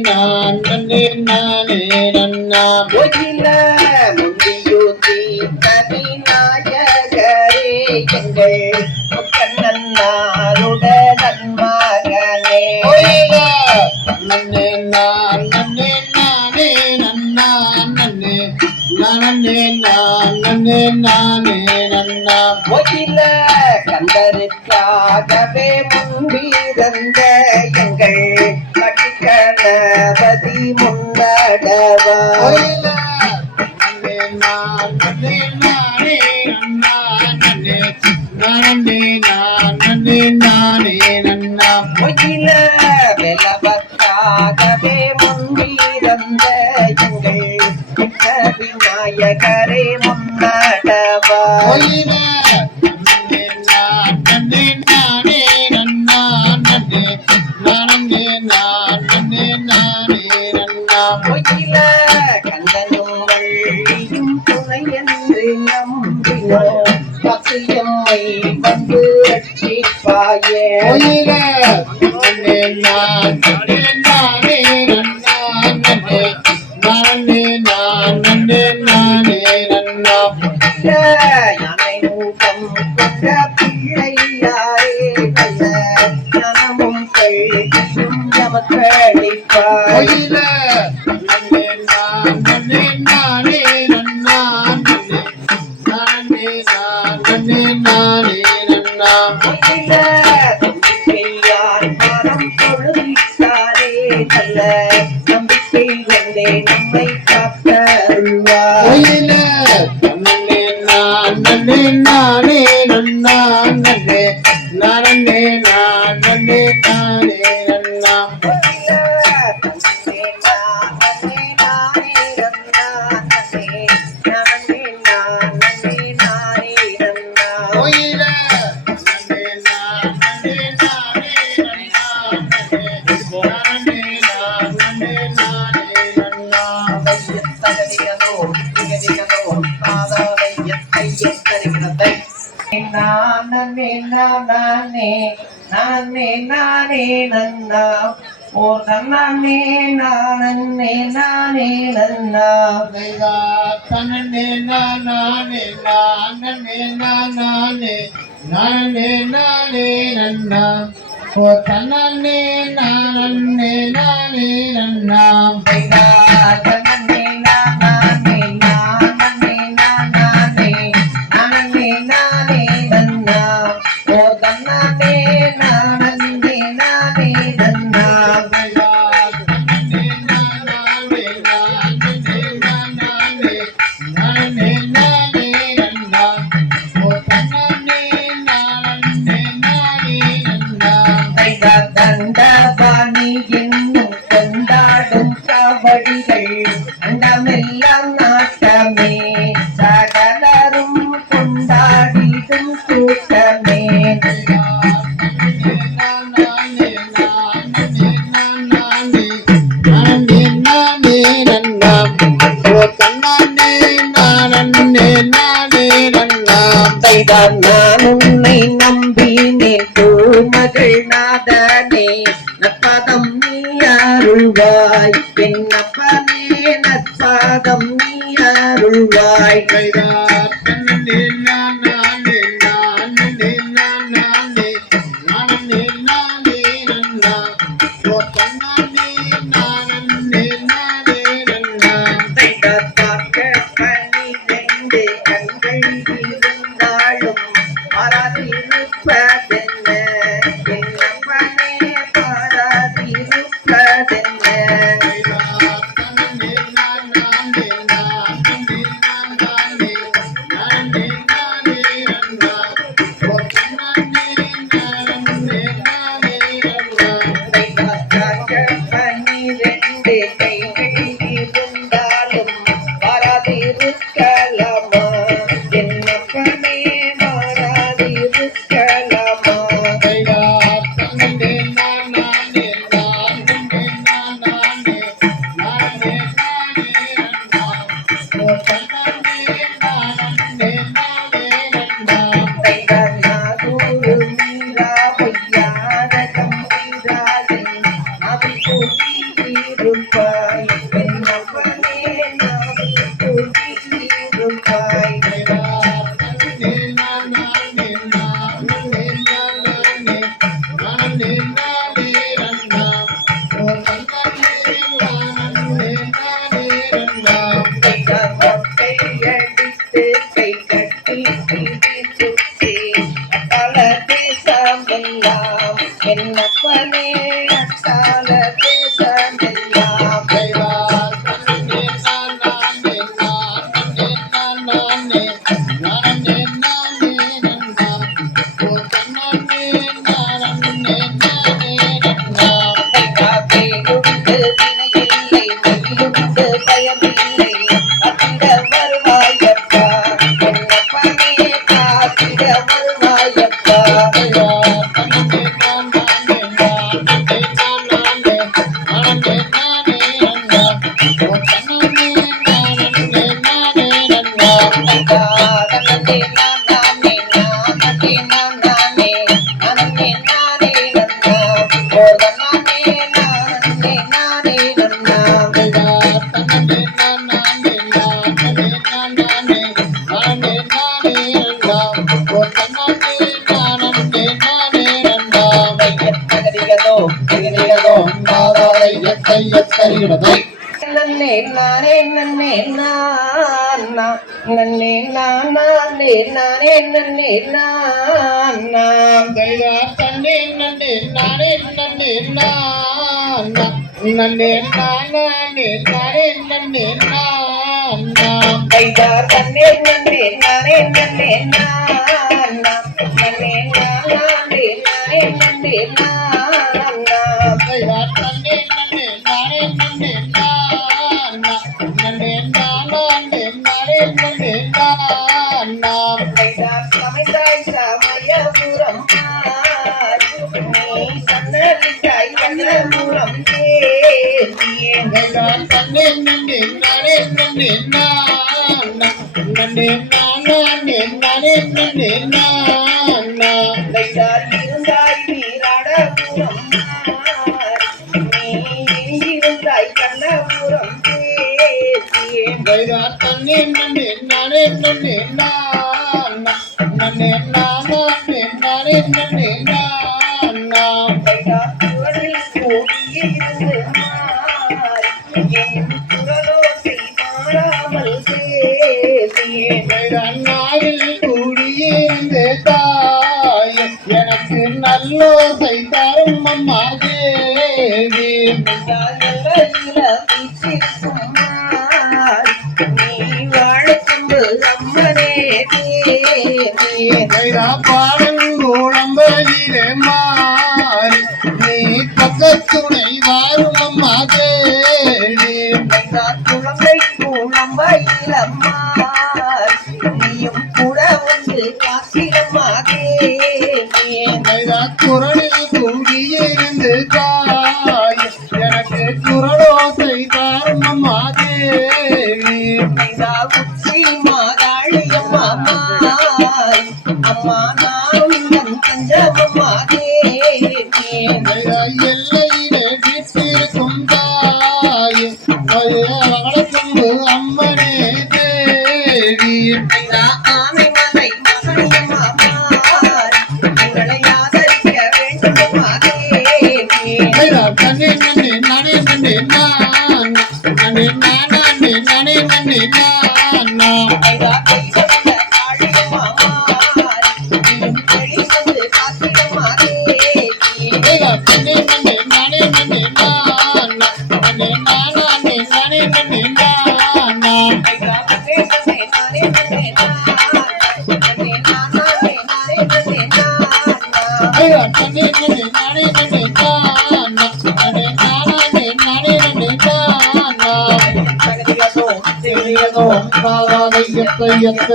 நானே நானே நன்னா கோயில முந்தியூத்தி கவி நாயகரே எங்கள் கண்ணன்னாருட நன்மகனே நன்னே நானே நானே நன்னா நன்னே நானே நானே நானே நன்னா கோயில கந்தருக்காகவே முன்பிருந்த எங்கள் கணபதி முன்னடவா நன்னே நானே நானே நன்னா நன்னே நானே நானே நானே நன்னா கோயில வெலவத்தாகவே முன்பிருந்த எங்கள் விநாயகரே முன்னடவா கோயில கந்தனும் வள்ளியும் துணை என்று நம்பினோ பசியம்மை வந்து ரட்சிப்பாயே யானை மூகம் கொண்ட பிள்ளையாரே நல்ல ஞானமும் கல்வியும் நமக்களிப்பாய் நம்பிக்கையார் மனம் பொழுதிட்டாரே நல்ல நம்பிக்கை கொண்டே நம்மை காத்தருள்வார் நானே நானே நானே நானே நன்னா ஓ நன்னே நானே நானே நன்னா தன்னே நானே நானே நானே நானே நானே நன்னா ஓ தன்னே நானே நானே நன்னா தண்டபாணி என்னும் கொண்டாடும் கபடிகள் அண்டமெல்லாம் நாட்டமே சகலரும் கொண்டாடிடும் கூட்டமே நான் உன்னை நம்பினேன் பூமகள் நாதனே நற்பதம் நீ அருள்வாய் பெண்ணப்பனே நற்பதம் நீ அருள்வாய் எத்தை எத்தறிகிறதை நன்னே நானே நன்னே நானா நன்னே நானே நானே நன்னே நானா கைதார் தன்னே நன்னே நானே நன்னே நானா நன்னே நானே நானே நன்னே நானா கைதார் தன்னே நன்னே நானே நன்னே நானா நன்னே நானே நானே நன்னே நானா கைதார் தன்னே நன்னே நானே நன்னே நானா நன்னே நானே நானே நன்னே நானா கைதார் சமைத்தாய் சமயபுரம் நீ சன்னதித்தாய் கண்ணபுரம் தேசியே கைதார் தன்னே நன்னே நானே நன்னே நானா நன்னே நானே நானே நன்னே நானா கைதார் இருந்தாய் வீராடபுரம் நீ இருந்தாய் கண்ணபுரம் தேசியே கைதார் தன்னே நன்னே நானே நன்னே நானா நன்னே நானே நானே நன்னே நானா கைதார் குரலில் கூடியிருந்து என் குரலோசை மாறாமல் பேசியே கைதார் நாவில் கூடியிருந்த தாய் எனக்கு நல்லோசை தரும் அம்மா தேவி நீ வாழக்குண்டு அம்மனே தேவியே கைதா பாடல் குழம்பையிலே மாறி நீ பக்கத்துணை வாரும் அம்மா தேவி குழந்தை குழம்பையிலம்மா நீயும் கூட வந்து காசிலம்மா தேவியே கைதா குரலில் கூடியிருந்து தாய் எனக்கு குரலோசை தாரும் அம்மா தேவி உச்சி மாதாளியம்மா அம்மா நானும் நம் தஞ்சமம்மா தேவியே கைதா எல்லையிலே வீட்டிருக்கும் தாய் வளர்க்கும் அம்மனே தேவி ஆனை மலை மகனியம்மா எங்களை ஆதரிக்க வேண்டுமம்மா தேவியே கைதா தன்னே நன்னே நானே நன்னே நானா நன்னே நானே நானே நன்னே நானா ஐயா கைவந்த காளியம்மா நீயும் வெளி வந்து காத்திடம்மா தேவியே கைதா தன்னே நன்னே நானே நன்னே நானா நன்னே நானே நானே நன்னே நானா ஐயா நன்னே நன்னே நானே நன்னே நானா நன்னே நானே நானே நன்னே நானா கைதா தன்னே நன்னே நானே நன்னே நானா நன்னே நானே நானே நன்னே நானா தகதியதோ தெரியாதோ காவாதை எத்த எத்த